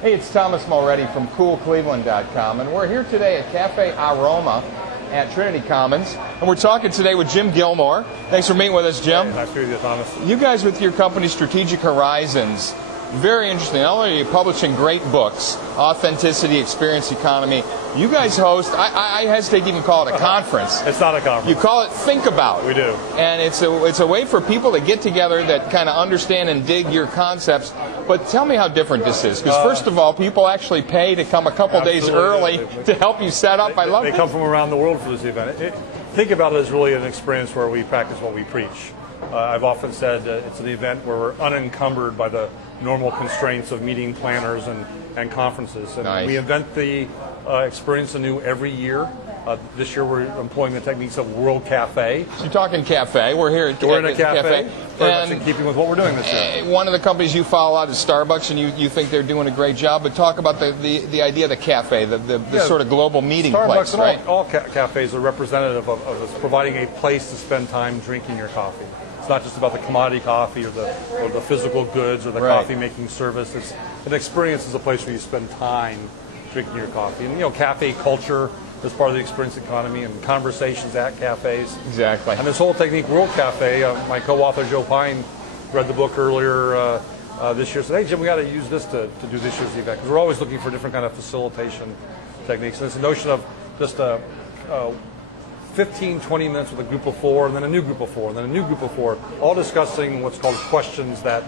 Hey, it's Thomas Mulready from CoolCleveland.com, and we're here today at Cafe Aroma at Trinity Commons, and we're talking today with Jim Gilmore. Thanks for meeting with us, Jim. Hey, nice to meet you, Thomas. You guys with your company Strategic Horizons, very interesting. Not only are you publishing great books, Authenticity, Experience Economy, you guys host, I hesitate to even call it a conference. It's not a conference. You call it Think About. We do. And it's a way for people to get together that kind of understand and dig your concepts. But tell me how different this is. Because first of all, people actually pay to come a couple days early to help you set up. I love it. They come from around the world for this event. Think About it as really an experience where we practice what we preach. I've often said it's an event where we're unencumbered by the normal constraints of meeting planners and conferences. And nice. We invent the experience anew every year. This year we're employing the techniques of World Cafe. So you're talking cafe. We're here at We're in a cafe. Very much and in keeping with what we're doing this year. One of the companies you follow out is Starbucks, and you think they're doing a great job. But talk about the idea of the cafe, the sort of global meeting place, right? Starbucks and all cafes are representative of us providing a place to spend time drinking your coffee. It's not just about the commodity coffee or the physical goods or the coffee making service. It's an experience is a place where you spend time drinking your coffee. And cafe culture is part of the experience economy and conversations at cafes. Exactly. And this whole technique, World Cafe, my co-author Joe Pine read the book earlier this year. Said, "Hey Jim, we got to use this to do this year's event because we're always looking for different kind of facilitation techniques." And it's a notion of just 15, 20 minutes with a group of four, and then a new group of four, and then a new group of four, all discussing what's called questions that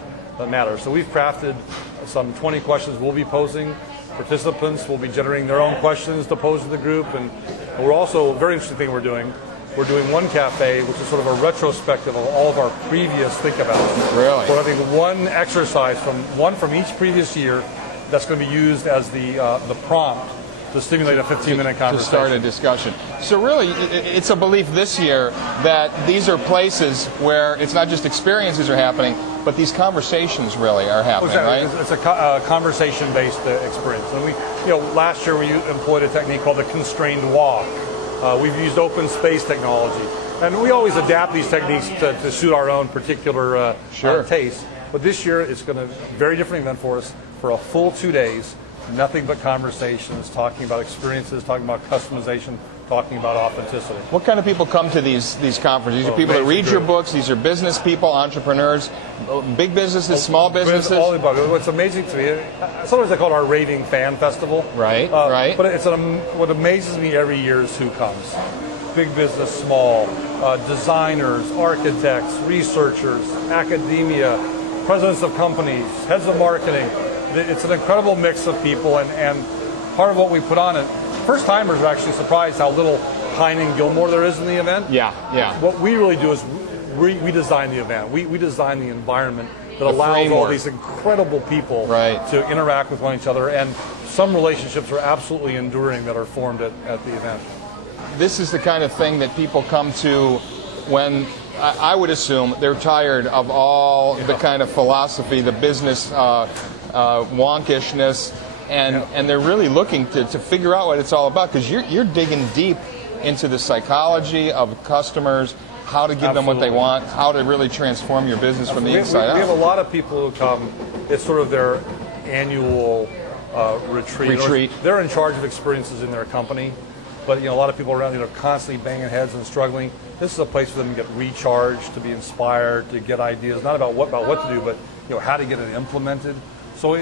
matter. So we've crafted some 20 questions we'll be posing. Participants will be generating their own questions to pose to the group, and we're also, a very interesting thing we're doing one cafe, which is sort of a retrospective of all of our previous Think About. Really? We're having one exercise from each previous year that's going to be used as the prompt to stimulate a 15-minute conversation. To start a discussion. So really, it's a belief this year that these are places where it's not just experiences are happening, but these conversations really are happening, right? It's a conversation-based experience. And last year we employed a technique called the constrained walk. We've used open space technology. And we always adapt these techniques to suit our own particular taste. But this year it's going to be a very different event for us for a full 2 days. Nothing but conversations, talking about experiences, talking about customization, talking about authenticity. What kind of people come to these conferences? These are people that read your books. These are business people, entrepreneurs, big businesses, small businesses. All the above. What's amazing to me, sometimes I call it our raving fan festival. Right. But what amazes me every year is who comes. Big business, small, designers, architects, researchers, academia, presidents of companies, heads of marketing. It's an incredible mix of people, and part of what we put on it, first-timers are actually surprised how little Pine and Gilmore there is in the event. Yeah. What we really do is we design the event. We design the environment that allows all these incredible people to interact with one another, and some relationships are absolutely enduring that are formed at the event. This is the kind of thing that people come to when, I would assume, they're tired of all the kind of philosophy, the business wonkishness, and they're really looking to figure out what it's all about, because you're digging deep into the psychology of customers, how to give them what they want, how to really transform your business from the inside out. We have a lot of people who come, it's sort of their annual retreat. They're in charge of experiences in their company, but a lot of people around are constantly banging heads and struggling. This is a place for them to get recharged, to be inspired, to get ideas, not about what to do, but how to get it implemented. So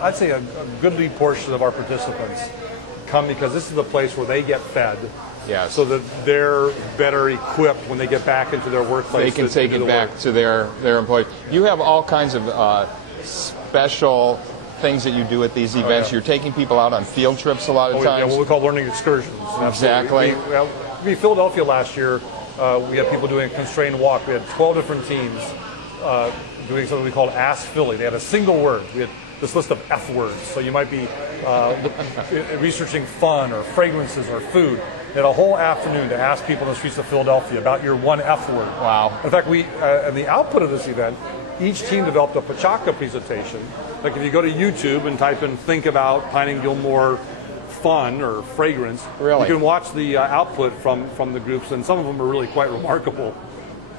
I'd say a goodly portion of our participants come because this is the place where they get fed, so that they're better equipped when they get back into their workplace. They can take it back to their employees. You have all kinds of special things that you do at these events. You're taking people out on field trips a lot of times. What we call learning excursions. Exactly. In Philadelphia last year, we had people doing a constrained walk. We had 12 different teams doing something we called Ask Philly. They had a single word. We had this list of F words. So you might be researching fun or fragrances or food. They had a whole afternoon to ask people in the streets of Philadelphia about your one F word. Wow. In fact, in the output of this event, each team developed a Pachaka presentation. Like if you go to YouTube and type in Think About Pine and Gilmore fun or fragrance, you can watch the output from the groups, and some of them are really quite remarkable.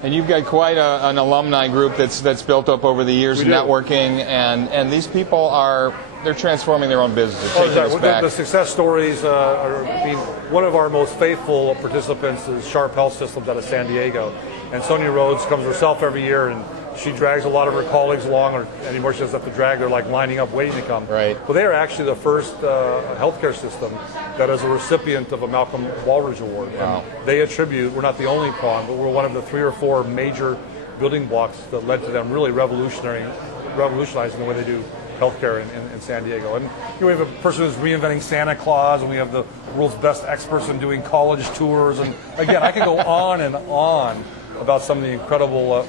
And you've got quite an alumni group that's built up over the years, networking, and these people they're transforming their own business. The success stories one of our most faithful participants is Sharp Health Systems out of San Diego. And Sonia Rhodes comes herself every year, and she drags a lot of her colleagues along, or anymore she doesn't have to drag, they're like lining up waiting to come. Right. Well, they are actually the first healthcare system that is a recipient of a Malcolm Baldrige Award. Wow. And they attribute, we're not the only prong, but we're one of the 3 or 4 major building blocks that led to them really revolutionizing the way they do healthcare in San Diego. And we have a person who's reinventing Santa Claus, and we have the world's best experts in doing college tours. And again, I could go on and on about some of the incredible,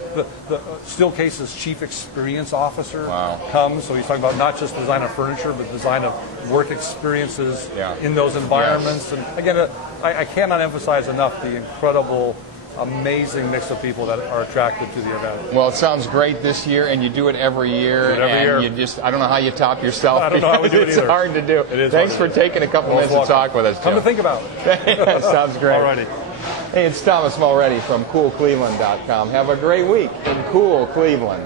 the Steelcase's chief experience officer comes, so he's talking about not just design of furniture, but design of work experiences in those environments. And again, I cannot emphasize enough the incredible, amazing mix of people that are attracted to the event. Well, it sounds great this year, and you do it every year. You just, I don't know how you top yourself. I don't know how we do it either. It's hard to do. Thanks for taking a couple minutes to talk with us, Jim. Come to think about it. Sounds great. Alrighty. Hey, it's Thomas Mulready from CoolCleveland.com. Have a great week in cool Cleveland.